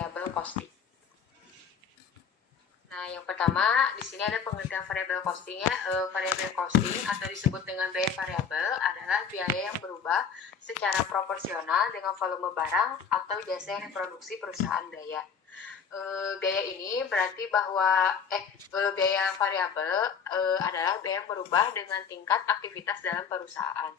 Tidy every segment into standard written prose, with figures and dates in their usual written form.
variabel costing. Nah, yang pertama di sini ada pengertian variabel costing ya. Variabel costing atau disebut dengan biaya variabel adalah biaya yang berubah secara proporsional dengan volume barang atau jasa yang diproduksi perusahaan daya. Biaya ini berarti bahwa biaya variabel adalah biaya yang berubah dengan tingkat aktivitas dalam perusahaan.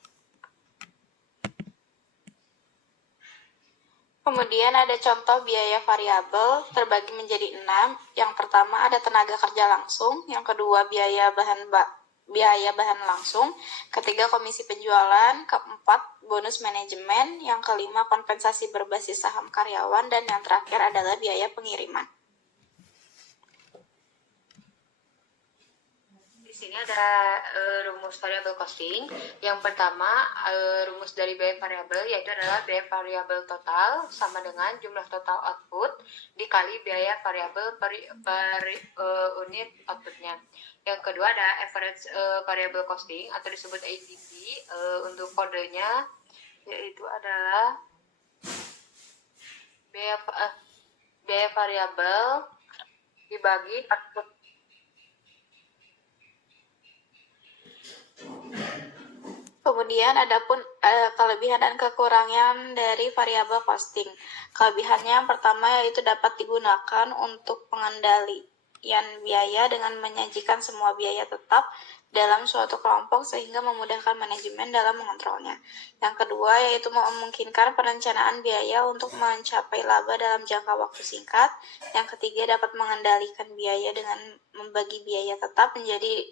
Kemudian ada contoh biaya variabel terbagi menjadi 6. Yang pertama ada tenaga kerja langsung, yang kedua biaya bahan langsung, ketiga komisi penjualan, keempat bonus manajemen, yang kelima kompensasi berbasis saham karyawan, dan yang terakhir adalah biaya pengiriman. Di sini ada rumus variabel costing. Yang pertama, rumus dari biaya variabel yaitu adalah biaya variabel total sama dengan jumlah total output dikali biaya variabel per unit outputnya. Yang kedua ada average variable costing atau disebut AVC. Untuk kodenya yaitu adalah biaya variabel dibagi output. Kemudian adapun kelebihan dan kekurangan dari variabel costing. Kelebihannya yang pertama yaitu dapat digunakan untuk pengendalian biaya dengan menyajikan semua biaya tetap dalam suatu kelompok sehingga memudahkan manajemen dalam mengontrolnya. Yang kedua yaitu memungkinkan perencanaan biaya untuk mencapai laba dalam jangka waktu singkat. Yang ketiga dapat mengendalikan biaya dengan membagi biaya tetap menjadi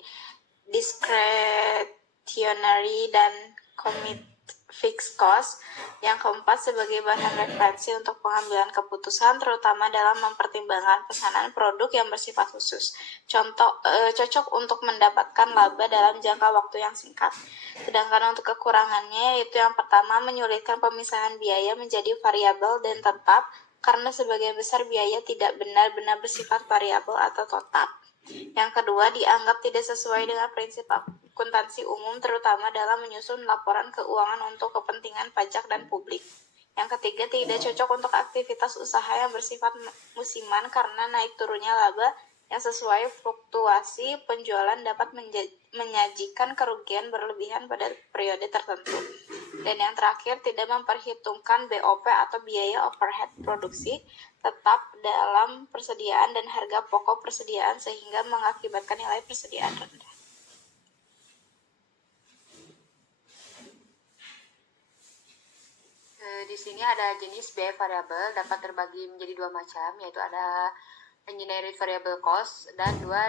discretionary dan commit fixed cost. Yang keempat sebagai bahan referensi untuk pengambilan keputusan terutama dalam mempertimbangkan pesanan produk yang bersifat khusus. Cocok untuk mendapatkan laba dalam jangka waktu yang singkat. Sedangkan untuk kekurangannya yaitu yang pertama menyulitkan pemisahan biaya menjadi variabel dan tetap karena sebagian besar biaya tidak benar-benar bersifat variabel atau tetap. Yang kedua, dianggap tidak sesuai dengan prinsip akuntansi umum terutama dalam menyusun laporan keuangan untuk kepentingan pajak dan publik. Yang ketiga, tidak cocok untuk aktivitas usaha yang bersifat musiman karena naik turunnya laba yang sesuai fluktuasi penjualan dapat menyajikan kerugian berlebihan pada periode tertentu. Dan yang terakhir, tidak memperhitungkan BOP atau biaya overhead produksi tetap dalam persediaan dan harga pokok persediaan sehingga mengakibatkan nilai persediaan rendah. Di sini ada jenis biaya variabel dapat terbagi menjadi dua macam, yaitu ada engineered variable cost dan dua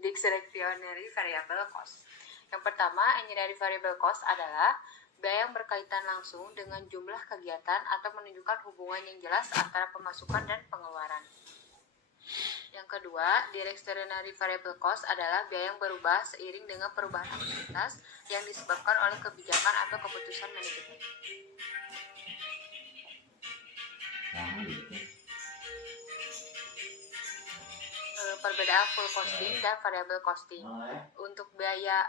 discretionary variable cost. Yang pertama, engineered variable cost adalah biaya yang berkaitan langsung dengan jumlah kegiatan atau menunjukkan hubungan yang jelas antara pemasukan dan pengeluaran. Yang kedua, discretionary variable cost adalah biaya yang berubah seiring dengan perubahan aktivitas yang disebabkan oleh kebijakan atau keputusan manajemen. Perbedaan full costing dan variable costing. Untuk biaya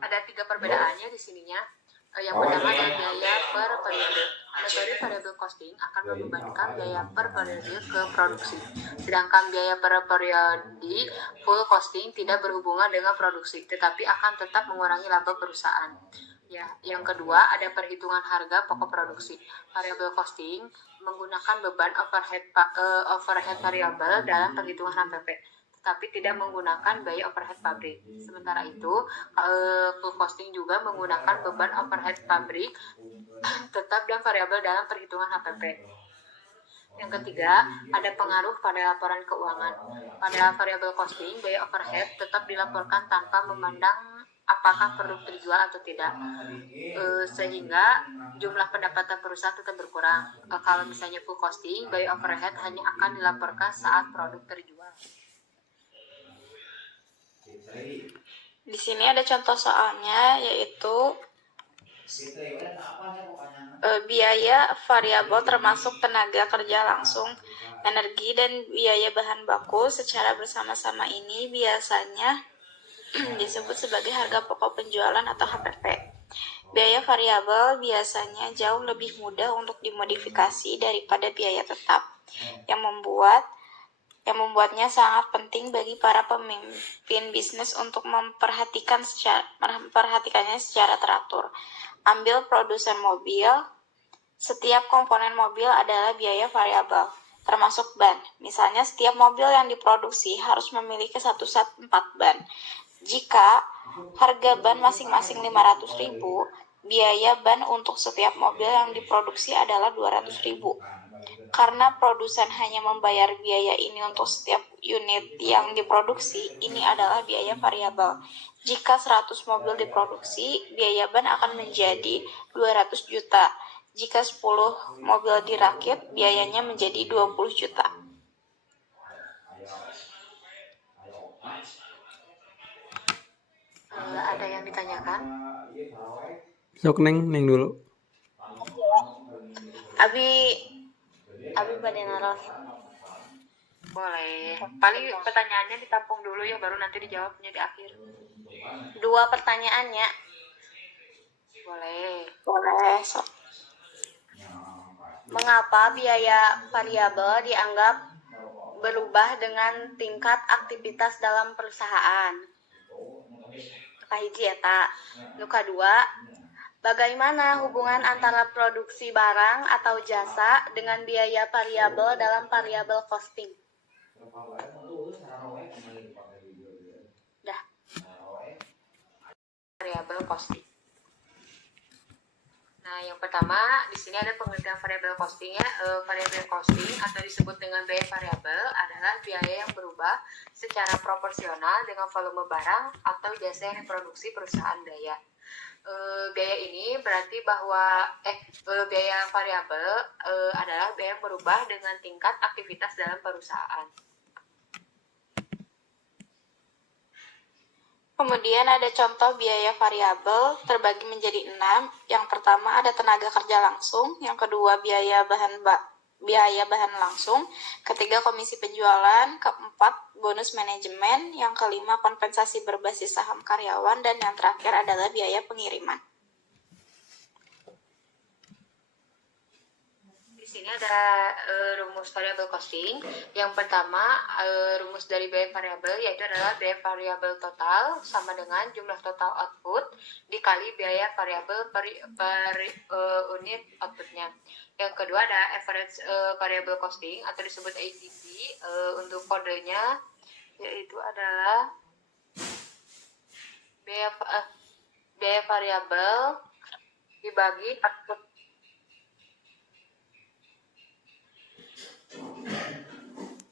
ada 3 perbedaannya di sininya. Yang pertama adalah biaya per periode. Metode variable costing akan membebankan biaya per periode ke produksi. Sedangkan biaya per periode full costing tidak berhubungan dengan produksi, tetapi akan tetap mengurangi laba perusahaan. Ya, yang kedua ada perhitungan harga pokok produksi. Variable costing menggunakan beban overhead variable dalam perhitungan HPP, tetapi tidak menggunakan biaya overhead pabrik. Sementara itu, full costing juga menggunakan beban overhead pabrik tetap dan variabel dalam perhitungan HPP. Yang ketiga, ada pengaruh pada laporan keuangan. Pada variable costing, biaya overhead tetap dilaporkan tanpa memandang apakah produk terjual atau tidak, sehingga jumlah pendapatan perusahaan tetap berkurang. Kalau misalnya full costing, biaya overhead hanya akan dilaporkan saat produk terjual. Di sini ada contoh soalnya yaitu biaya variabel termasuk tenaga kerja langsung, energi, dan biaya bahan baku secara bersama-sama ini biasanya disebut sebagai harga pokok penjualan atau HPP. Biaya variabel biasanya jauh lebih mudah untuk dimodifikasi daripada biaya tetap, yang membuatnya sangat penting bagi para pemimpin bisnis untuk memperhatikannya secara teratur. Ambil produsen mobil, setiap komponen mobil adalah biaya variabel, termasuk ban. Misalnya setiap mobil yang diproduksi harus memiliki satu set 4 ban. Jika harga ban masing-masing 500.000, biaya ban untuk setiap mobil yang diproduksi adalah 200.000. Karena produsen hanya membayar biaya ini untuk setiap unit yang diproduksi, ini adalah biaya variabel. Jika 100 mobil diproduksi, biaya ban akan menjadi 200 juta. Jika 10 mobil dirakit, biayanya menjadi 20 juta. Ada yang ditanyakan? Sok neng dulu. Abi pada naras. Boleh. Paling pertanyaannya ditampung dulu ya, baru nanti dijawabnya di akhir. 2 pertanyaannya. Boleh. Sok. Mengapa biaya variabel dianggap berubah dengan tingkat aktivitas dalam perusahaan? Kahiji eta. Nu kadua, bagaimana hubungan antara produksi barang atau jasa dengan biaya variabel dalam variabel costing? Dah. Variabel costing. Nah, yang pertama di sini ada pengertian variabel costing ya. Variabel costing atau disebut dengan biaya variabel adalah biaya yang berubah secara proporsional dengan volume barang atau jasa yang diproduksi perusahaan daya. Biaya ini berarti bahwa biaya variabel adalah biaya yang berubah dengan tingkat aktivitas dalam perusahaan. Kemudian ada contoh biaya variabel terbagi menjadi 6. Yang pertama ada tenaga kerja langsung, yang kedua biaya bahan langsung, ketiga komisi penjualan, keempat bonus manajemen, yang kelima kompensasi berbasis saham karyawan, dan yang terakhir adalah biaya pengiriman. Di sini ada rumus variabel costing. Yang pertama, rumus dari biaya variabel yaitu adalah biaya variabel total sama dengan jumlah total output dikali biaya variabel per unit outputnya. Yang kedua ada average variable costing atau disebut AVC. Untuk kodenya yaitu adalah biaya variabel dibagi output.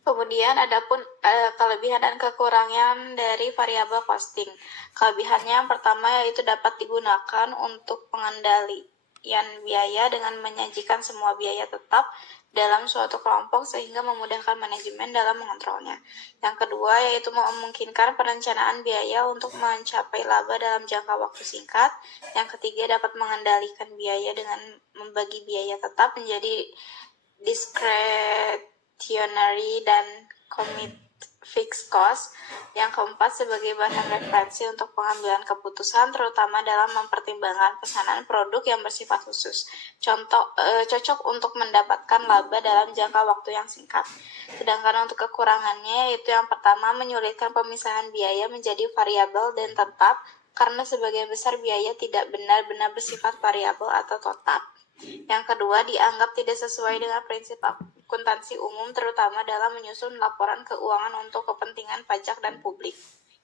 Kemudian adapun kelebihan dan kekurangan dari variabel costing. Kelebihannya yang pertama yaitu dapat digunakan untuk pengendalian biaya dengan menyajikan semua biaya tetap dalam suatu kelompok sehingga memudahkan manajemen dalam mengontrolnya. Yang kedua yaitu memungkinkan perencanaan biaya untuk mencapai laba dalam jangka waktu singkat. Yang ketiga dapat mengendalikan biaya dengan membagi biaya tetap menjadi discretionary dan commit fixed cost. Yang keempat sebagai bahan referensi untuk pengambilan keputusan terutama dalam mempertimbangkan pesanan produk yang bersifat khusus. Cocok untuk mendapatkan laba dalam jangka waktu yang singkat. Sedangkan untuk kekurangannya yaitu yang pertama menyulitkan pemisahan biaya menjadi variabel dan tetap karena sebagian besar biaya tidak benar-benar bersifat variabel atau tetap. Yang kedua, dianggap tidak sesuai dengan prinsip akuntansi umum terutama dalam menyusun laporan keuangan untuk kepentingan pajak dan publik.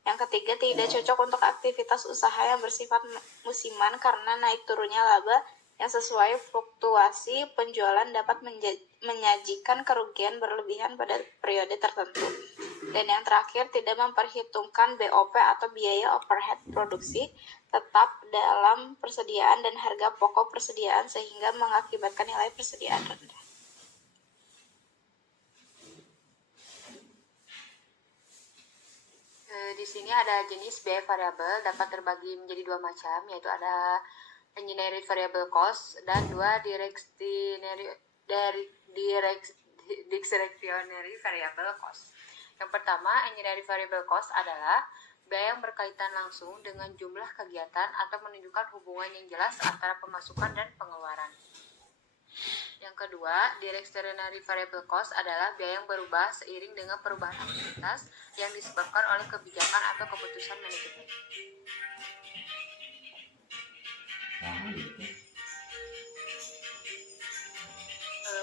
Yang ketiga, tidak cocok untuk aktivitas usaha yang bersifat musiman karena naik turunnya laba yang sesuai fluktuasi penjualan dapat menyajikan kerugian berlebihan pada periode tertentu. Dan yang terakhir, tidak memperhitungkan BOP atau biaya overhead produksi tetap dalam persediaan dan harga pokok persediaan sehingga mengakibatkan nilai persediaan rendah. Di sini ada jenis biaya variabel dapat terbagi menjadi 2 macam, yaitu ada engineered variable cost dan 2 discretionary variable cost. Yang pertama, engineered variable cost adalah biaya yang berkaitan langsung dengan jumlah kegiatan atau menunjukkan hubungan yang jelas antara pemasukan dan pengeluaran. Yang kedua, direct extraordinary variable cost adalah biaya yang berubah seiring dengan perubahan aktivitas yang disebabkan oleh kebijakan atau keputusan manajemen.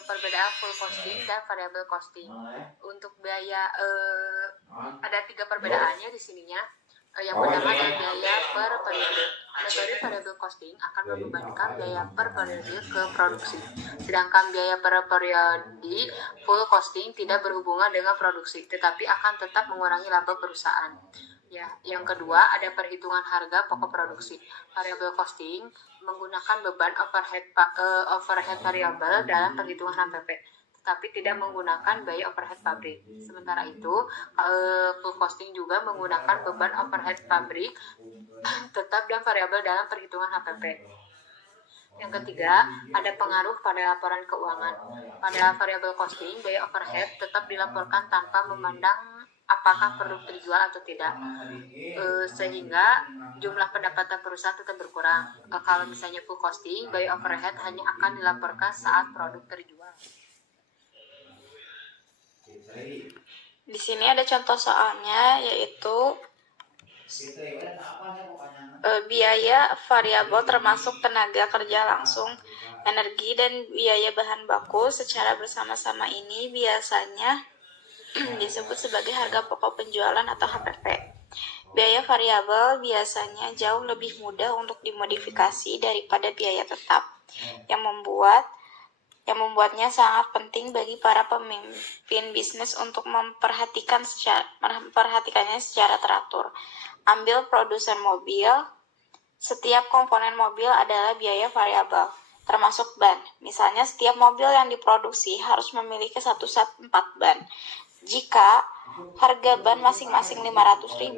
Perbedaan full costing dan variable costing. Untuk biaya ada 3 perbedaannya di sininya. Yang pertama adalah biaya per periode. Metode variable costing akan membebankan biaya per periode ke produksi. Sedangkan biaya per periode full costing tidak berhubungan dengan produksi, tetapi akan tetap mengurangi laba perusahaan. Ya, yang kedua ada perhitungan harga pokok produksi. Variable costing menggunakan beban overhead variable dalam perhitungan HPP, tetapi tidak menggunakan biaya overhead pabrik. Sementara itu, full costing juga menggunakan beban overhead pabrik tetap dan variabel dalam perhitungan HPP. Yang ketiga, ada pengaruh pada laporan keuangan. Pada variable costing, biaya overhead tetap dilaporkan tanpa memandang apakah produk terjual atau tidak, sehingga jumlah pendapatan perusahaan tetap berkurang. Kalau misalnya full costing, biaya overhead hanya akan dilaporkan saat produk terjual. Di sini ada contoh soalnya, yaitu biaya variabel termasuk tenaga kerja langsung, energi, dan biaya bahan baku secara bersama-sama ini biasanya disebut sebagai harga pokok penjualan atau HPP. Biaya variabel biasanya jauh lebih mudah untuk dimodifikasi daripada biaya tetap, yang membuatnya sangat penting bagi para pemimpin bisnis untuk memperhatikannya secara teratur. Ambil produsen mobil. Setiap komponen mobil adalah biaya variabel, termasuk ban. Misalnya setiap mobil yang diproduksi harus memiliki 1 set 4 ban. Jika harga ban masing-masing 500.000,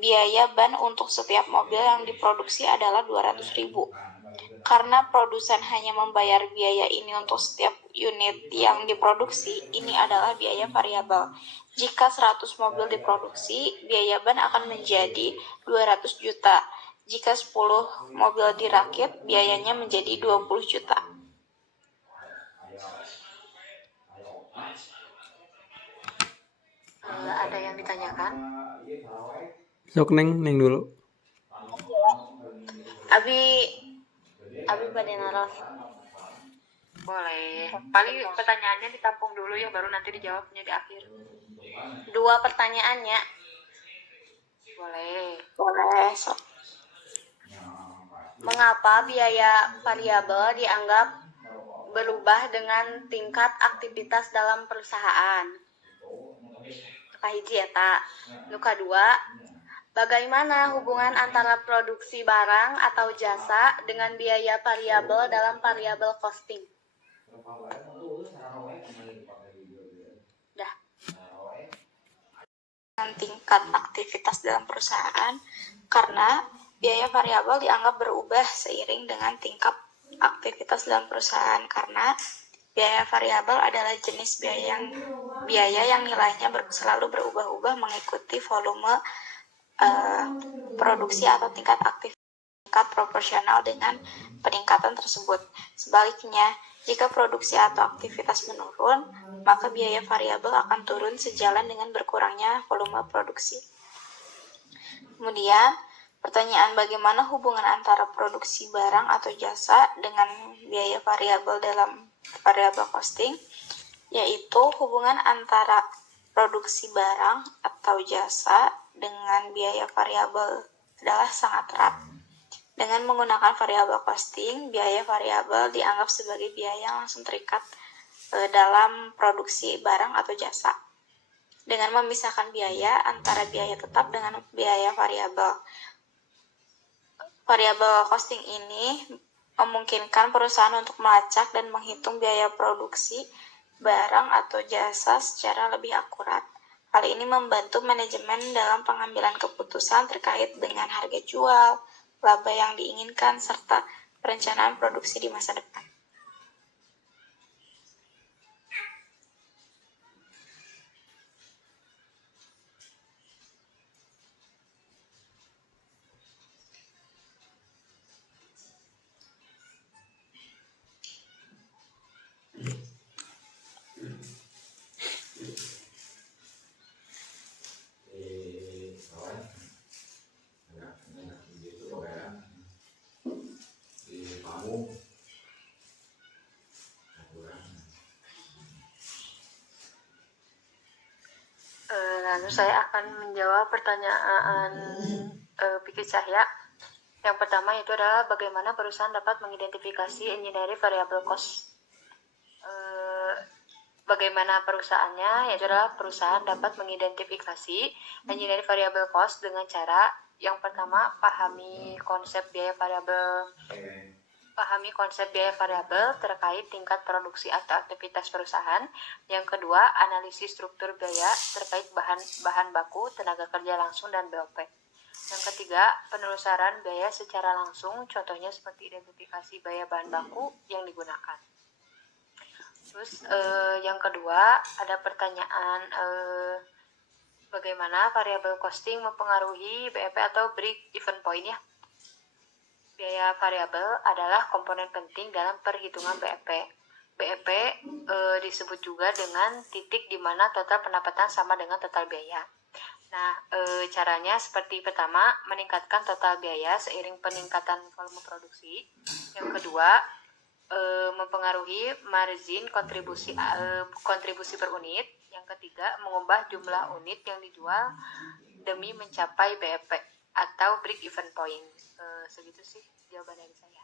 biaya ban untuk setiap mobil yang diproduksi adalah 200.000. Karena produsen hanya membayar biaya ini untuk setiap unit yang diproduksi, ini adalah biaya variabel. Jika 100 mobil diproduksi, biaya ban akan menjadi 200 juta. Jika 10 mobil dirakit, biayanya menjadi 20 juta. Ada yang ditanyakan? Sok neng dulu. Abi pada naros. Boleh. Paling pertanyaannya ditampung dulu ya, baru nanti dijawabnya di akhir. 2 pertanyaannya. Boleh. Sok. Mengapa biaya variabel dianggap berubah dengan tingkat aktivitas dalam perusahaan? Kahiji eta. Nu kadua, bagaimana hubungan antara produksi barang atau jasa dengan biaya variabel dalam variable costing? Dengan tingkat aktivitas dalam perusahaan, karena biaya variabel dianggap berubah seiring dengan tingkat aktivitas dalam perusahaan, karena biaya variabel adalah jenis biaya yang nilainya selalu berubah-ubah mengikuti volume produksi atau tingkat proporsional dengan peningkatan tersebut. Sebaliknya, jika produksi atau aktivitas menurun, maka biaya variabel akan turun sejalan dengan berkurangnya volume produksi. Kemudian, pertanyaan bagaimana hubungan antara produksi barang atau jasa dengan biaya variabel dalam variable costing, yaitu hubungan antara produksi barang atau jasa dengan biaya variabel adalah sangat erat. Dengan menggunakan variable costing, biaya variabel dianggap sebagai biaya yang langsung terikat dalam produksi barang atau jasa. Dengan memisahkan biaya antara biaya tetap dengan biaya variabel. Variable costing ini memungkinkan perusahaan untuk melacak dan menghitung biaya produksi barang atau jasa secara lebih akurat. Hal ini membantu manajemen dalam pengambilan keputusan terkait dengan harga jual, laba yang diinginkan, serta perencanaan produksi di masa depan. Lalu saya akan menjawab pertanyaan Pikir Cahya. Yang pertama itu adalah bagaimana perusahaan dapat mengidentifikasi engineering variable cost. Bagaimana perusahaannya, yaitu adalah perusahaan dapat mengidentifikasi engineering variable cost dengan cara yang pertama pahami konsep biaya variabel terkait tingkat produksi atau aktivitas perusahaan. Yang kedua, analisis struktur biaya terkait bahan baku, tenaga kerja langsung, dan BOP. Yang ketiga, penelusuran biaya secara langsung, contohnya seperti identifikasi biaya bahan baku yang digunakan. Terus yang kedua, ada pertanyaan bagaimana variabel costing mempengaruhi BEP atau break even point ya. Biaya variabel adalah komponen penting dalam perhitungan BEP. BEP disebut juga dengan titik di mana total pendapatan sama dengan total biaya. Nah, caranya seperti pertama, meningkatkan total biaya seiring peningkatan volume produksi. Yang kedua, mempengaruhi margin kontribusi per unit. Yang ketiga, mengubah jumlah unit yang dijual demi mencapai BEP atau break even point. Segitu sih jawaban dari saya.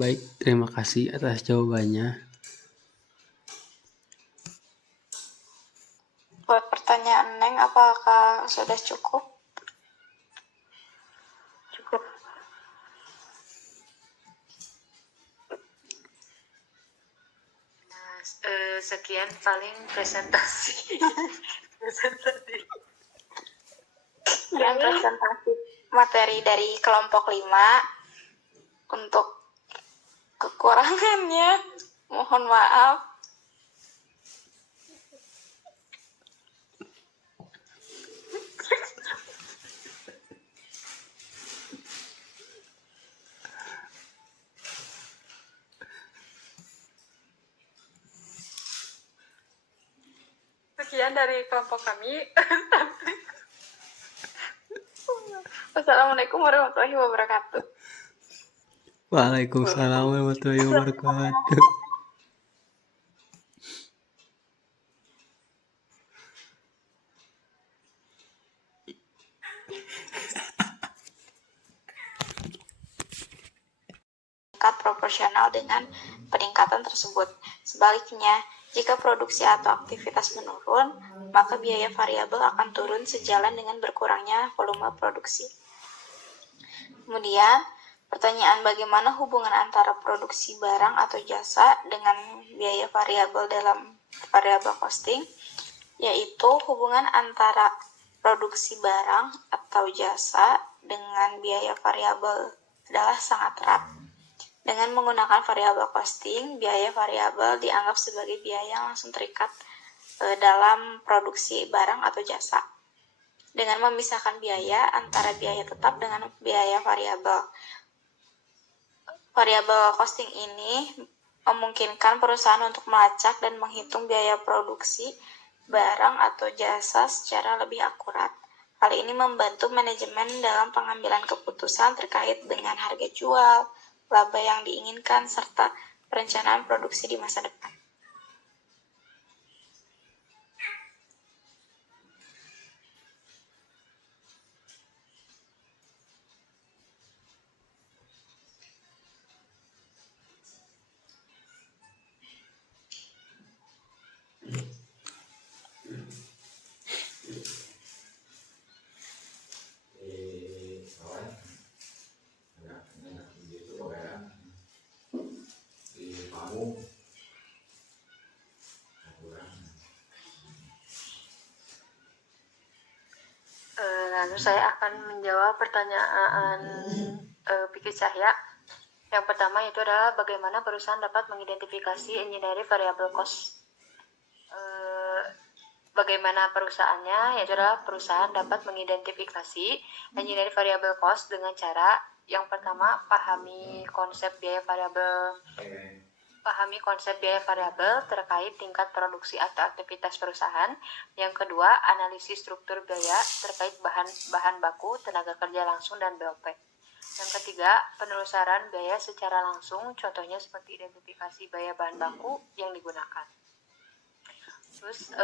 Baik, terima kasih atas jawabannya. Buat pertanyaan Neng, apakah sudah cukup? Cukup. Nah, sekian paling presentasi. Dan presentasi materi dari kelompok 5. Untuk kekurangannya, mohon maaf. Sekian dari kelompok kami. Wassalamualaikum warahmatullahi wabarakatuh. Waalaikumsalam warahmatullahi wabarakatuh. Meningkat proporsional dengan peningkatan tersebut. Sebaliknya, jika produksi atau aktivitas menurun, maka biaya variabel akan turun sejalan dengan berkurangnya volume produksi. Kemudian, pertanyaan bagaimana hubungan antara produksi barang atau jasa dengan biaya variabel dalam variable costing, yaitu hubungan antara produksi barang atau jasa dengan biaya variabel adalah sangat erat. Dengan menggunakan variabel costing, biaya variabel dianggap sebagai biaya yang langsung terikat dalam produksi barang atau jasa. Dengan memisahkan biaya antara biaya tetap dengan biaya variabel. Variabel costing ini memungkinkan perusahaan untuk melacak dan menghitung biaya produksi barang atau jasa secara lebih akurat. Hal ini membantu manajemen dalam pengambilan keputusan terkait dengan harga jual, laba yang diinginkan, serta perencanaan produksi di masa depan. Lalu saya akan menjawab pertanyaan Pikir Cahya. Yang pertama itu adalah bagaimana perusahaan dapat mengidentifikasi engineering variable cost. Bagaimana perusahaannya, yaitu adalah perusahaan dapat mengidentifikasi engineering variable cost dengan cara yang pertama pahami konsep biaya variabel terkait tingkat produksi atau aktivitas perusahaan. Yang kedua, analisis struktur biaya terkait bahan baku, tenaga kerja langsung, dan BOP. Yang ketiga, penelusuran biaya secara langsung, contohnya seperti identifikasi biaya bahan baku yang digunakan. Terus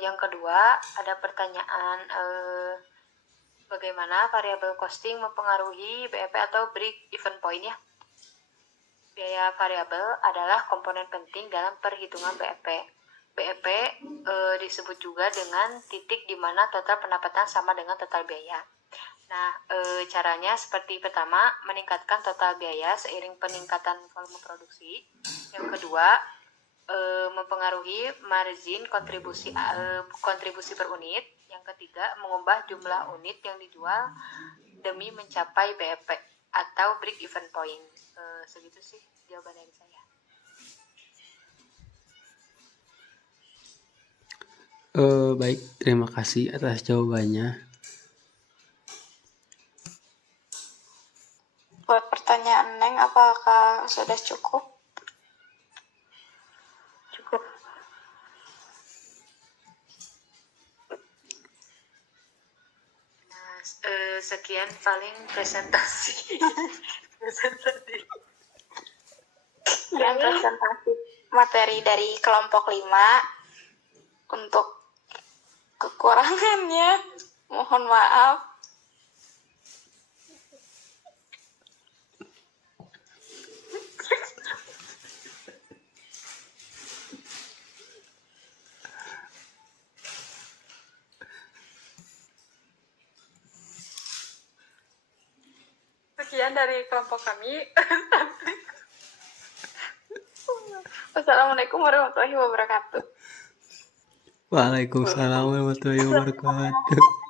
yang kedua, ada pertanyaan bagaimana variabel costing mempengaruhi BEP atau break even point ya. Biaya variabel adalah komponen penting dalam perhitungan BEP. BEP disebut juga dengan titik di mana total pendapatan sama dengan total biaya. Nah, caranya seperti pertama, meningkatkan total biaya seiring peningkatan volume produksi. Yang kedua, mempengaruhi margin kontribusi per unit. Yang ketiga, mengubah jumlah unit yang dijual demi mencapai BEP atau break even point. Segitu sih jawaban dari saya. Baik, terima kasih atas jawabannya. Buat pertanyaan Neng, apakah sudah cukup? Cukup. Nah, sekian paling presentasi. Dan presentasi materi dari kelompok 5. Untuk kekurangannya, mohon maaf. Sekian dari kelompok kami. Wassalamualaikum warahmatullahi wabarakatuh. Waalaikumsalam warahmatullahi wabarakatuh.